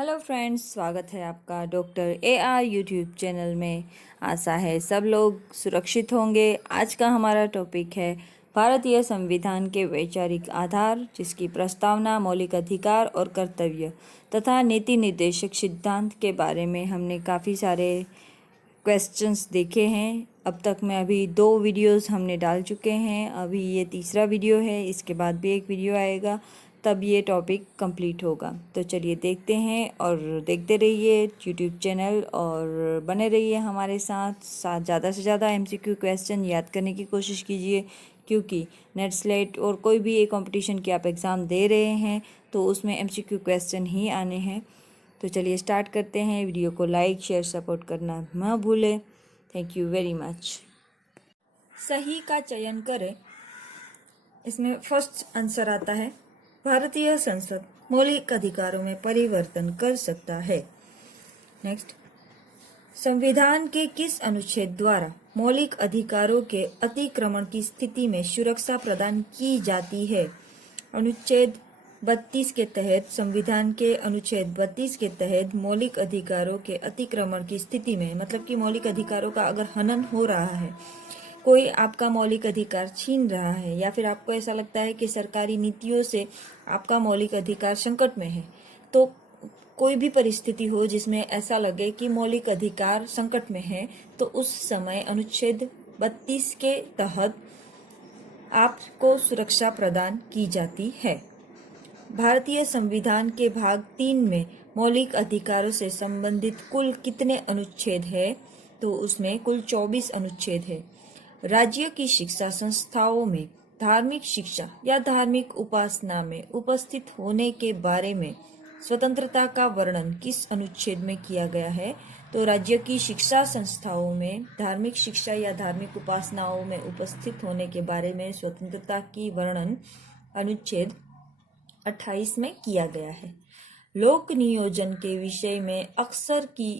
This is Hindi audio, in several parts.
हेलो फ्रेंड्स, स्वागत है आपका डॉक्टर AR यूट्यूब चैनल में। आशा है सब लोग सुरक्षित होंगे। आज का हमारा टॉपिक है भारतीय संविधान के वैचारिक आधार, जिसकी प्रस्तावना, मौलिक अधिकार और कर्तव्य तथा नीति निर्देशक सिद्धांत के बारे में हमने काफ़ी सारे क्वेश्चंस देखे हैं। अब तक में अभी 2 वीडियोस हमने डाल चुके हैं। अभी ये तीसरा वीडियो है, इसके बाद भी एक वीडियो आएगा, तब ये टॉपिक कंप्लीट होगा। तो चलिए देखते हैं और देखते रहिए यूट्यूब चैनल और बने रहिए हमारे साथ। ज़्यादा से ज़्यादा MCQ क्वेश्चन याद करने की कोशिश कीजिए, क्योंकि नेट स्लेट और कोई भी एक कंपटीशन की आप एग्ज़ाम दे रहे हैं तो उसमें MCQ क्वेश्चन ही आने हैं। तो चलिए स्टार्ट करते हैं। वीडियो को लाइक, शेयर, सपोर्ट करना न भूलें। Thank you very much. सही का चयन करें। इसमें फर्स्ट आंसर आता है, भारतीय संसद मौलिक अधिकारों में परिवर्तन कर सकता है। नेक्स्ट, संविधान के किस अनुच्छेद द्वारा मौलिक अधिकारों के अतिक्रमण की स्थिति में सुरक्षा प्रदान की जाती है? अनुच्छेद 32 के तहत, संविधान के अनुच्छेद 32 के तहत मौलिक अधिकारों के अतिक्रमण की स्थिति में, मतलब कि मौलिक अधिकारों का अगर हनन हो रहा है, कोई आपका मौलिक अधिकार छीन रहा है, या फिर आपको ऐसा लगता है कि सरकारी नीतियों से आपका मौलिक अधिकार संकट में है, तो कोई भी परिस्थिति हो जिसमें ऐसा लगे कि मौलिक अधिकार संकट में है, तो उस समय अनुच्छेद 32 के तहत आपको सुरक्षा प्रदान की जाती है। भारतीय संविधान के भाग 3 में मौलिक अधिकारों से संबंधित कुल कितने अनुच्छेद हैं? तो उसमें कुल 24 अनुच्छेद है। राज्य की शिक्षा संस्थाओं में धार्मिक शिक्षा या धार्मिक उपासना में उपस्थित होने के बारे में स्वतंत्रता का वर्णन किस अनुच्छेद में किया गया है? तो राज्य की शिक्षा संस्थाओं में धार्मिक शिक्षा या धार्मिक उपासनाओं में उपस्थित होने के बारे में स्वतंत्रता की वर्णन अनुच्छेद 28 में किया गया है। लोक नियोजन के विषय में अक्सर की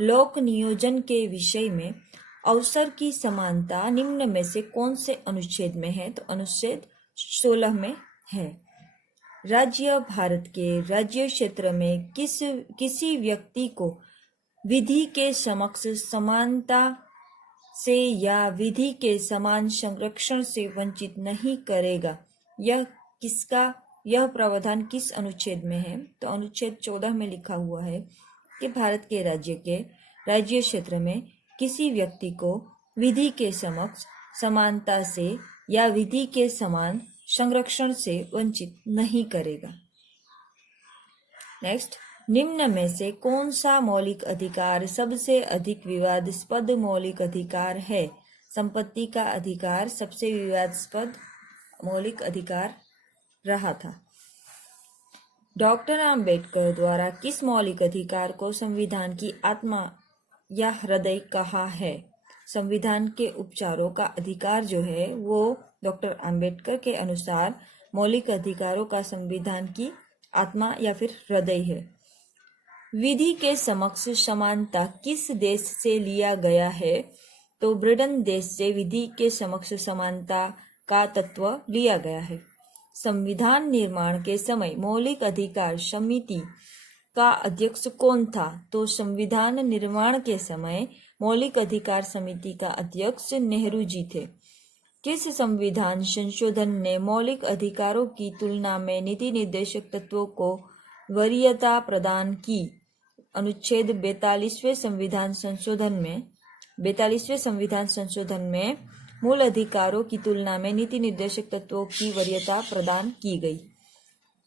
लोक नियोजन के विषय में अवसर की समानता निम्न में से कौन से अनुच्छेद में है? तो अनुच्छेद 16 में है। राज्य भारत के राज्य क्षेत्र में किसी व्यक्ति को विधि के समक्ष समानता से या विधि के समान संरक्षण से वंचित नहीं करेगा। यह प्रावधान किस अनुच्छेद में है? तो अनुच्छेद 14 में लिखा हुआ है कि भारत के राज्य क्षेत्र में किसी व्यक्ति को विधि के समक्ष समानता से या विधि के समान संरक्षण से वंचित नहीं करेगा। नेक्स्ट, निम्न में से कौन सा मौलिक अधिकार सबसे अधिक विवादास्पद मौलिक अधिकार है? संपत्ति का अधिकार सबसे विवादास्पद मौलिक अधिकार रहा था। डॉक्टर आम्बेडकर द्वारा किस मौलिक अधिकार को संविधान की आत्मा या हृदय कहा है? संविधान के उपचारों का अधिकार जो है वो डॉक्टर आम्बेडकर के अनुसार मौलिक अधिकारों का संविधान की आत्मा या फिर हृदय है। विधि के समक्ष समानता किस देश से लिया गया है? तो ब्रिटेन देश से विधि के समक्ष समानता का तत्व लिया गया है। संविधान निर्माण के समय मौलिक अधिकार समिति का अध्यक्ष कौन था? तो संविधान निर्माण के समय मौलिक अधिकार समिति का अध्यक्ष नेहरू जी थे। किस संविधान संशोधन ने मौलिक अधिकारों की तुलना में नीति निर्देशक तत्वों को वरीयता प्रदान की? अनुच्छेद 42वें संविधान संशोधन में मूल अधिकारों की तुलना में नीति निर्देशक तत्वों की वरीयता प्रदान की गई।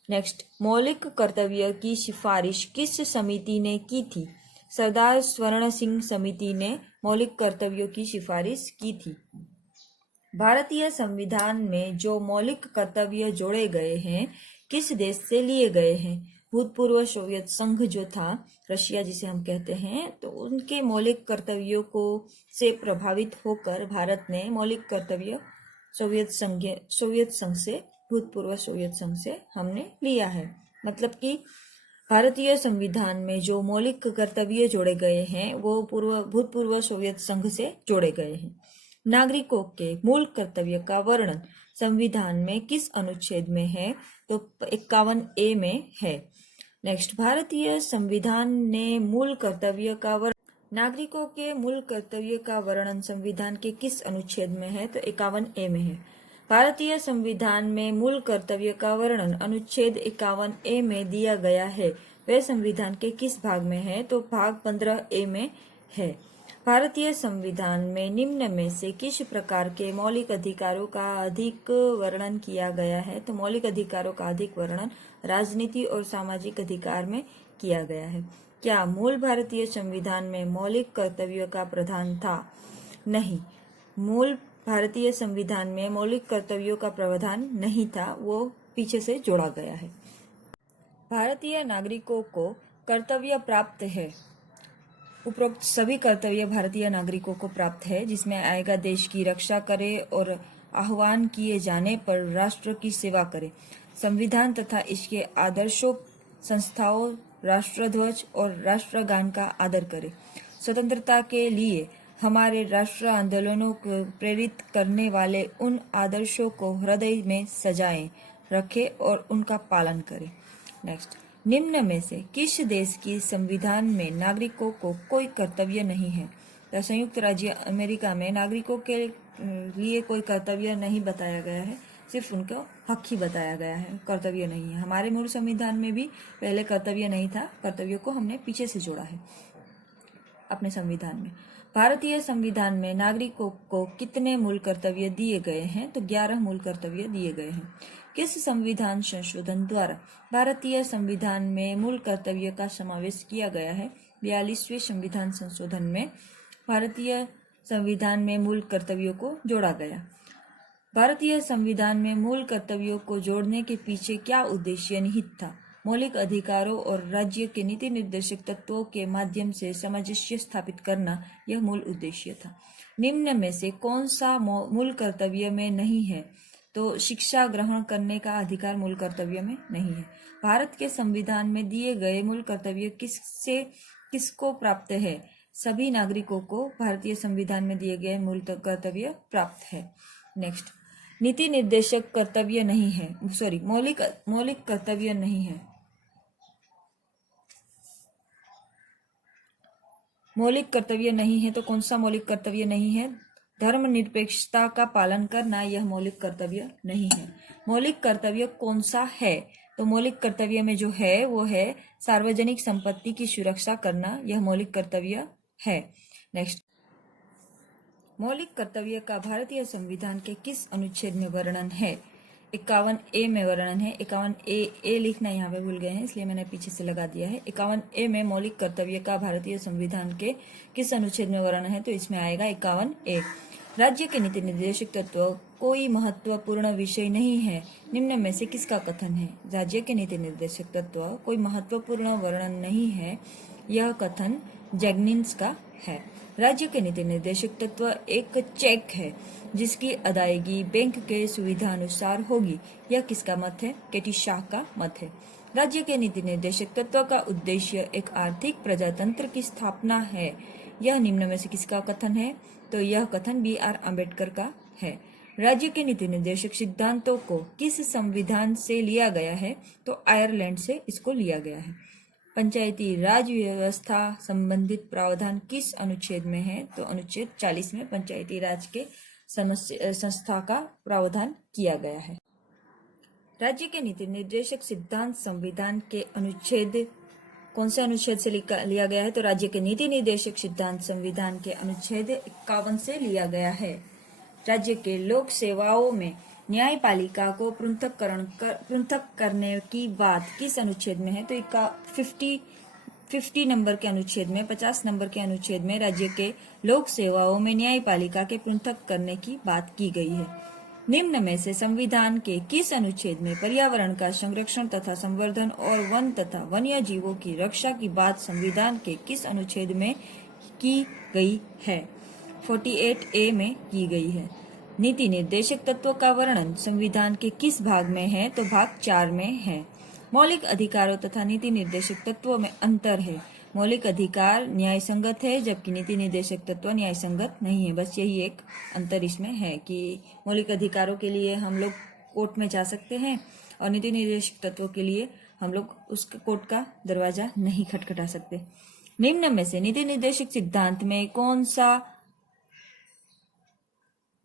नेक्स्ट, मौलिक कर्तव्य की सिफारिश किस समिति ने की थी? सरदार स्वर्ण सिंह समिति ने मौलिक कर्तव्यों की सिफारिश की थी। भारतीय संविधान में जो मौलिक कर्तव्य जोड़े गए हैं, किस देश से लिए गए हैं? भूतपूर्व सोवियत संघ जो था, रशिया जिसे हम कहते हैं, तो उनके मौलिक कर्तव्यों को से प्रभावित होकर भारत ने मौलिक कर्तव्य भूतपूर्व सोवियत संघ से हमने लिया है। मतलब कि भारतीय संविधान में जो मौलिक कर्तव्य जोड़े गए हैं वो भूतपूर्व सोवियत संघ से जोड़े गए हैं। नागरिकों के मूल कर्तव्य का वर्णन संविधान में किस अनुच्छेद में है? तो 51A में है। नेक्स्ट, भारतीय संविधान ने मूल कर्तव्य का वर्णन नागरिकों के मूल कर्तव्य का वर्णन संविधान के किस अनुच्छेद में है? तो 51A में है। भारतीय संविधान में मूल कर्तव्य का वर्णन अनुच्छेद 51A में दिया गया है। वह संविधान के किस भाग में है? तो भाग 15A में है। भारतीय संविधान में निम्न में से किस प्रकार के मौलिक अधिकारों का अधिक वर्णन किया गया है? तो मौलिक अधिकारों का अधिक वर्णन राजनीति और सामाजिक अधिकार में किया गया है। क्या मूल भारतीय संविधान में मौलिक कर्तव्यों का प्रावधान था? नहीं, मूल भारतीय संविधान में मौलिक कर्तव्यों का प्रावधान नहीं था, वो पीछे से जोड़ा गया है। भारतीय नागरिकों को कर्तव्य प्राप्त है। उपरोक्त सभी कर्तव्य भारतीय नागरिकों को प्राप्त है, जिसमें आएगा देश की रक्षा करे और आह्वान किए जाने पर राष्ट्र की सेवा करे, संविधान तथा इसके आदर्शों, संस्थाओं, राष्ट्रध्वज और राष्ट्रगान का आदर करे, स्वतंत्रता के लिए हमारे राष्ट्र आंदोलनों को प्रेरित करने वाले उन आदर्शों को हृदय में सजाए रखे और उनका पालन करे। नेक्स्ट, निम्न में से किस देश की संविधान में नागरिकों को कोई कर्तव्य नहीं है? तो संयुक्त राज्य अमेरिका में नागरिकों के लिए कोई कर्तव्य नहीं बताया गया है, सिर्फ उनको हक ही बताया गया है, कर्तव्य नहीं है। हमारे मूल संविधान में भी पहले कर्तव्य नहीं था, कर्तव्यों को हमने पीछे से जोड़ा है अपने संविधान में। भारतीय संविधान में नागरिकों को कितने मूल कर्तव्य दिए गए हैं? तो 11 मूल कर्तव्य दिए गए हैं। किस संविधान संशोधन द्वारा भारतीय संविधान में मूल कर्तव्य का समावेश किया गया है? 42वें संविधान संशोधन में भारतीय संविधान में मूल कर्तव्यों को जोड़ा गया। भारतीय संविधान में मूल कर्तव्यों को जोड़ने के पीछे क्या उद्देश्य निहित था? मौलिक अधिकारों और राज्य के नीति निर्देशक तत्वों के माध्यम से सामंजस्य स्थापित करना यह मूल उद्देश्य था। निम्न में से कौन सा मूल कर्तव्य में नहीं है? तो शिक्षा ग्रहण करने का अधिकार मूल कर्तव्य में नहीं है। भारत के संविधान में दिए गए मूल कर्तव्य किसको प्राप्त है? सभी नागरिकों को भारतीय संविधान में दिए गए मूल कर्तव्य प्राप्त है। नेक्स्ट, नीति निर्देशक कर्तव्य नहीं है, मौलिक कर्तव्य नहीं है। मौलिक कर्तव्य नहीं है तो कौन सा मौलिक कर्तव्य नहीं है? धर्मनिरपेक्षता का पालन करना यह मौलिक कर्तव्य नहीं है। मौलिक कर्तव्य कौन सा है? तो मौलिक कर्तव्य में जो है वो है सार्वजनिक संपत्ति की सुरक्षा करना, यह मौलिक कर्तव्य है। नेक्स्ट, मौलिक कर्तव्य का भारतीय संविधान के किस अनुच्छेद में वर्णन है? 51A में वर्णन है। 51A लिखना यहाँ पे भूल गए हैं, इसलिए मैंने पीछे से लगा दिया है। 51A में मौलिक कर्तव्य का भारतीय संविधान के किस अनुच्छेद में वर्णन है? तो इसमें आएगा 51A। राज्य के नीति निर्देशक तत्व कोई महत्वपूर्ण विषय नहीं है, निम्न में से किसका कथन है? राज्य के नीति निर्देशक तत्व कोई महत्वपूर्ण वर्णन नहीं है, यह कथन जैगनिन्स का है। राज्य के नीति निर्देशक तत्व एक चेक है जिसकी अदायगी बैंक के सुविधानुसार होगी, यह किसका मत है? केटी शाह का मत है। राज्य के नीति निर्देशक तत्व का उद्देश्य एक आर्थिक प्रजातंत्र की स्थापना है, यह निम्न में से किसका कथन है? तो यह कथन BR अम्बेडकर का है। राज्य के नीति निर्देशक सिद्धांतों को किस संविधान से लिया गया है? तो आयरलैंड से इसको लिया गया है। पंचायती राज व्यवस्था संबंधित प्रावधान किस अनुच्छेद में है? तो अनुच्छेद 40 में पंचायती राज के संस्था का प्रावधान किया गया है। राज्य के नीति निर्देशक सिद्धांत संविधान के अनुच्छेद कौन से अनुच्छेद से लिया गया है? तो राज्य के नीति निर्देशक सिद्धांत संविधान के अनुच्छेद 51 से लिया गया है। राज्य के लोक सेवाओं में न्यायपालिका को पृथक करने की बात किस अनुच्छेद में है? तो 50 नंबर के अनुच्छेद में, 50 नंबर के अनुच्छेद में राज्य के लोक सेवाओं में न्यायपालिका के पृथक करने की बात की गई है। निम्न में से संविधान के किस अनुच्छेद में पर्यावरण का संरक्षण तथा संवर्धन और वन तथा वन्य जीवों की रक्षा की बात संविधान के किस अनुच्छेद में की गई है? 48A में की गई है। नीति निर्देशक तत्व का वर्णन संविधान के किस भाग में है? तो भाग 4 में है। मौलिक अधिकारों तथा नीति निर्देशक तत्वों में अंतर है। मौलिक अधिकार न्याय संगत है, जबकि नीति निर्देशक तत्व न्याय संगत नहीं है। बस यही एक अंतर इसमें है कि मौलिक अधिकारों के लिए हम लोग कोर्ट में जा सकते हैं और नीति निर्देशक तत्वों के लिए हम लोग उस कोर्ट का दरवाजा नहीं खटखटा सकते। निम्न में से नीति निर्देशक सिद्धांत में कौन सा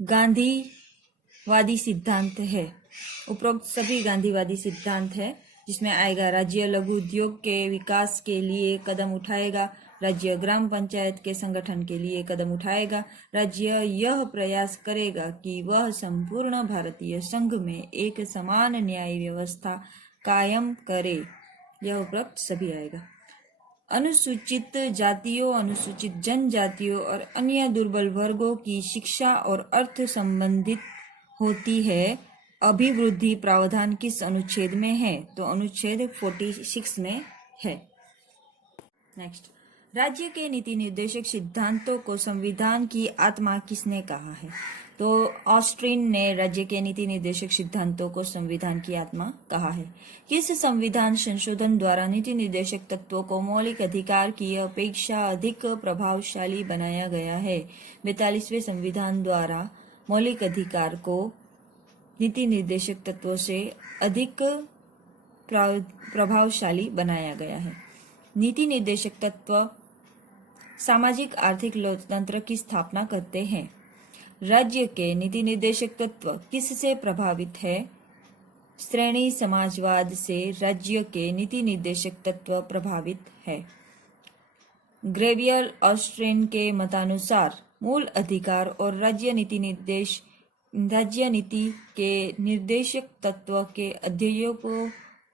गांधीवादी सिद्धांत है? उपरोक्त सभी गांधीवादी सिद्धांत है, जिसमें आएगा राज्य लघु उद्योग के विकास के लिए कदम उठाएगा, राज्य ग्राम पंचायत के संगठन के लिए कदम उठाएगा, राज्य यह प्रयास करेगा कि वह संपूर्ण भारतीय संघ में एक समान न्याय व्यवस्था कायम करे। यह उपरोक्त सभी आएगा। अनुसूचित जातियों, अनुसूचित जनजातियों और अन्य दुर्बल वर्गों की शिक्षा और अर्थ संबंधित होती है। अभिवृद्धि प्रावधान किस अनुच्छेद में है? तो अनुच्छेद 46 में है। नेक्स्ट, राज्य के नीति निर्देशक सिद्धांतों को संविधान की आत्मा किसने कहा है? तो ऑस्ट्रिन ने राज्य के नीति निर्देशक सिद्धांतों को संविधान की आत्मा कहा है। किस संविधान संशोधन द्वारा नीति निर्देशक तत्वों को मौलिक अधिकार की अपेक्षा अधिक प्रभावशाली बनाया गया है? 42वें संविधान द्वारा मौलिक अधिकार को नीति निर्देशक तत्वों से अधिक प्रभावशाली बनाया गया है। नीति निर्देशक तत्व सामाजिक आर्थिक लोकतंत्र की स्थापना करते हैं। राज्य के नीति निर्देशक तत्व किससे प्रभावित है? श्रेणी समाजवाद से राज्य के नीति निर्देशक तत्व प्रभावित है। ग्रेवियल ऑस्ट्रिन के मतानुसार मूल अधिकार और राज्य नीति के निर्देशक तत्व के अध्ययों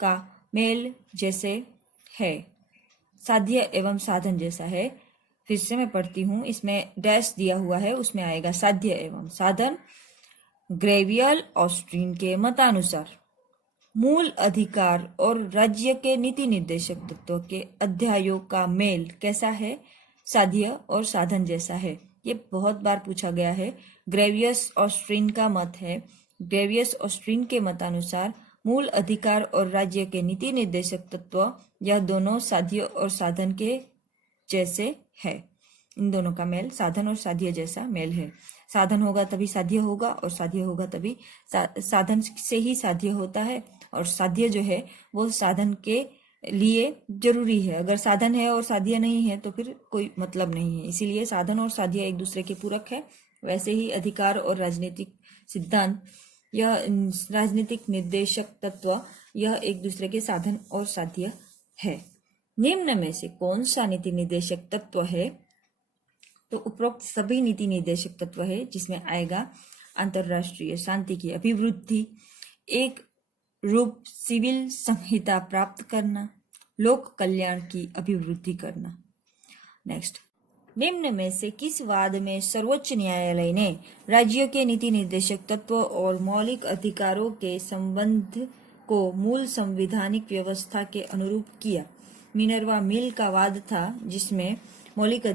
का मेल जैसे है, साध्य एवं साधन जैसा है। फिर से मैं पढ़ती हूँ, इसमें डैश दिया हुआ है, उसमें आएगा साध्य एवं साधन। ग्रेवियल ऑस्ट्रिन के मतानुसार मूल अधिकार और राज्य के नीति निर्देशक तत्वों के अध्यायों का मेल कैसा है? साध्य और साधन जैसा है। ये बहुत बार पूछा गया है। ग्रेवियस ऑस्ट्रिन का मत है, ग्रेवियस ऑस्ट्रिन के मतानुसार मूल अधिकार और राज्य के नीति निर्देशक तत्व यह दोनों साध्य और साधन के जैसे है। इन दोनों का मेल साधन और साध्य जैसा मेल है। साधन होगा तभी साध्य होगा और साध्य होगा तभी साधन से ही साध्य होता है, और साध्य जो है वो साधन के लिए जरूरी है। अगर साधन है और साध्य नहीं है तो फिर कोई मतलब नहीं है। इसीलिए साधन और साध्य एक दूसरे के पूरक है। वैसे ही अधिकार और राजनीतिक सिद्धांत, यह राजनीतिक निर्देशक तत्व, यह एक दूसरे के साधन और साध्य है। निम्न में से कौन सा नीति निर्देशक तत्व है? तो उपरोक्त सभी नीति निर्देशक तत्व है, जिसमें आएगा अंतरराष्ट्रीय शांति की अभिवृद्धि, एक रूप सिविल संहिता प्राप्त करना, लोक कल्याण की अभिवृद्धि करना। नेक्स्ट, निम्न में से किस वाद में सर्वोच्च न्यायालय ने राज्यों के नीति निर्देशक तत्व और मौलिक अधिकारों के संबंध को मूल संवैधानिक व्यवस्था के अनुरूप किया? मिनर्वा मिल का वाद था, जिसमें मौलिक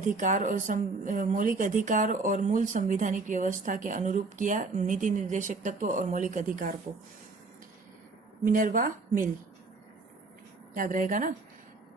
अधिकार और मूल संवैधानिक व्यवस्था के अनुरूप किया नीति निर्देशक तत्व और मौलिक अधिकार को। मिनर्वा मिल याद रहेगा ना।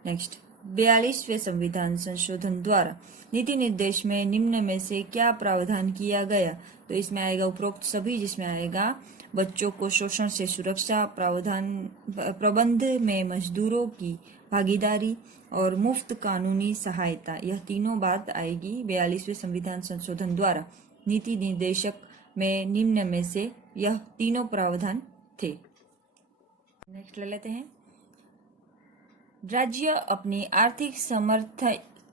नेक्स्ट, 42वें संविधान संशोधन द्वारा नीति निर्देश में निम्न में से क्या प्रावधान किया गया? तो इसमें आएगा उपरोक्त सभी, जिसमें आएगा बच्चों को शोषण से सुरक्षा, प्रबंध में मजदूरों की भागीदारी और मुफ्त कानूनी सहायता। यह तीनों बात आएगी 42वें संविधान संशोधन द्वारा। नीति निर्देशक में निम्न में से यह तीनों प्रावधान थे। नेक्स्ट ले लेते हैं। राज्य अपनी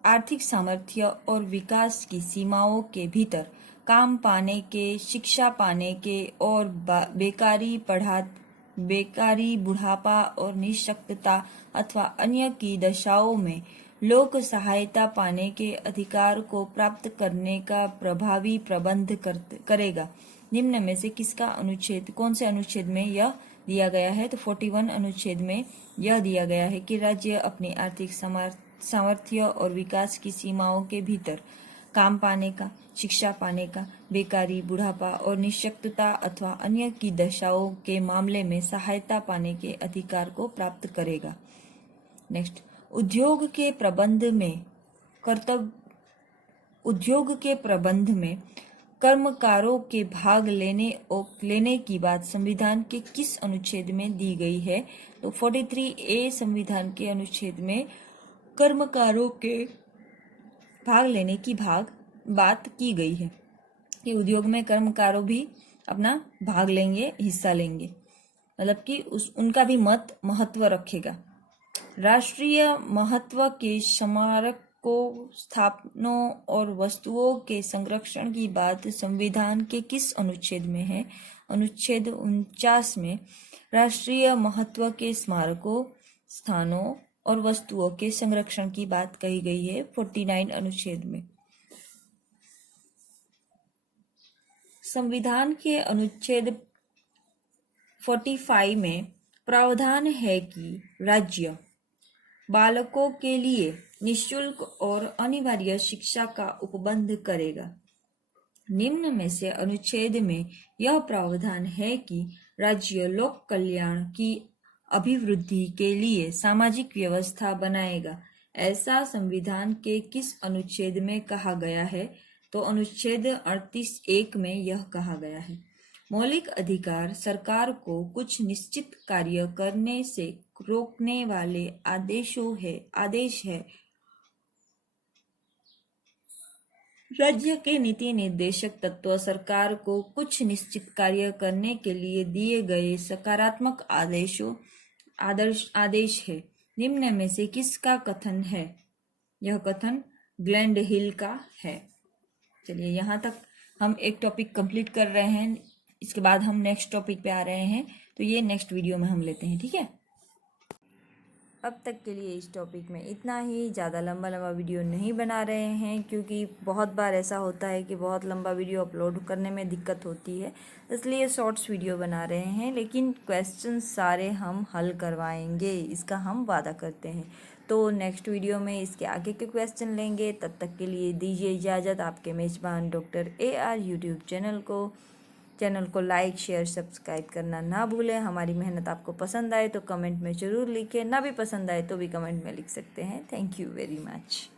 आर्थिक सामर्थ्य और विकास की सीमाओं के भीतर काम पाने के, शिक्षा पाने के और बेकारी, बुढ़ापा और निःशक्तता अथवा अन्य की दशाओं में लोक सहायता पाने के अधिकार को प्राप्त करने का प्रभावी प्रबंध करेगा। निम्न में से किसका अनुच्छेद, कौन से अनुच्छेद में यह दिया गया है? तो 41 अनुच्छेद में यह दिया गया है कि राज्य अपनी आर्थिक सामर्थ्य और विकास की सीमाओं के भीतर काम पाने का, शिक्षा पाने का, बेकारी, बुढ़ापा और निःशक्तता अथवा अन्य की दशाओं के मामले में सहायता पाने के अधिकार को प्राप्त करेगा। नेक्स्ट, उद्योग के प्रबंध में कर्मकारों के भाग लेने की बात संविधान के किस अनुच्छेद में दी गई है? तो 43A संविधान के अनुच्छेद में कर्मकारों के भाग लेने की बात की गई है कि उद्योग में कर्मकारों भी अपना भाग लेंगे, हिस्सा लेंगे, मतलब कि उनका भी महत्व रखेगा। राष्ट्रीय महत्व के स्मारकों, स्थापनों और वस्तुओं के संरक्षण की बात संविधान के किस अनुच्छेद में है? अनुच्छेद 49 में राष्ट्रीय महत्व के स्मारकों, स्थानों और वस्तुओं के संरक्षण की बात कही गई है 49 अनुच्छेद में। संविधान के अनुच्छेद 45 में प्रावधान है कि राज्य बालकों के लिए निःशुल्क और अनिवार्य शिक्षा का उपबंध करेगा। निम्न में से अनुच्छेद में यह प्रावधान है कि राज्य लोक कल्याण की अभिवृद्धि के लिए सामाजिक व्यवस्था बनाएगा। ऐसा संविधान के किस अनुच्छेद में कहा गया है? तो अनुच्छेद 38(1) में यह कहा गया है। मौलिक अधिकार सरकार को कुछ निश्चित कार्य करने से रोकने वाले आदेश है। राज्य के नीति निर्देशक तत्व सरकार को कुछ निश्चित कार्य करने के लिए दिए गए सकारात्मक आदेश है। निम्न में से किसका कथन है? यह कथन ग्लैंडहिल का है। चलिए, यहाँ तक हम एक टॉपिक कंप्लीट कर रहे हैं। इसके बाद हम नेक्स्ट टॉपिक पे आ रहे हैं, तो ये नेक्स्ट वीडियो में हम लेते हैं, ठीक है। अब तक के लिए इस टॉपिक में इतना ही। ज़्यादा लंबा वीडियो नहीं बना रहे हैं, क्योंकि बहुत बार ऐसा होता है कि बहुत लंबा वीडियो अपलोड करने में दिक्कत होती है, इसलिए शॉर्ट्स वीडियो बना रहे हैं। लेकिन क्वेश्चन सारे हम हल करवाएंगे, इसका हम वादा करते हैं। तो नेक्स्ट वीडियो में इसके आगे के क्वेश्चन लेंगे। तब तक के लिए दीजिए इजाज़त। आपके मेज़बान डॉक्टर AR यूट्यूब चैनल को लाइक, शेयर, सब्सक्राइब करना ना भूलें। हमारी मेहनत आपको पसंद आए तो कमेंट में ज़रूर लिखें, ना भी पसंद आए तो भी कमेंट में लिख सकते हैं। Thank you very much.